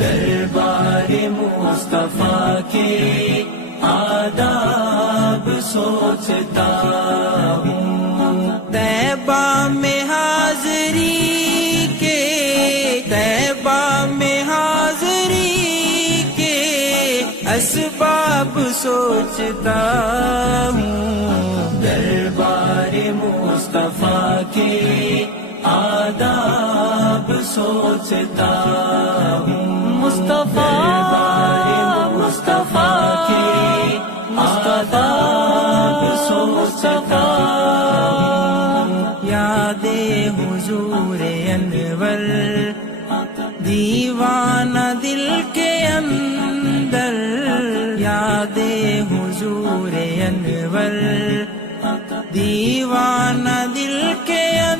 دربار مصطفیٰ کے آداب سوچتا ہوں، طیبہ میں حاضری کے، طیبہ میں حاضری کے اسباب سوچتا ہوں، دربار مصطفیٰ کے آداب سوچتا ہوں، دربار مصطفیٰ کے آداب سوچتا ہوں، یاد حضور انور دیوانہ دل کے اندر، یاد حضور انور دیوانہ دل کے اندر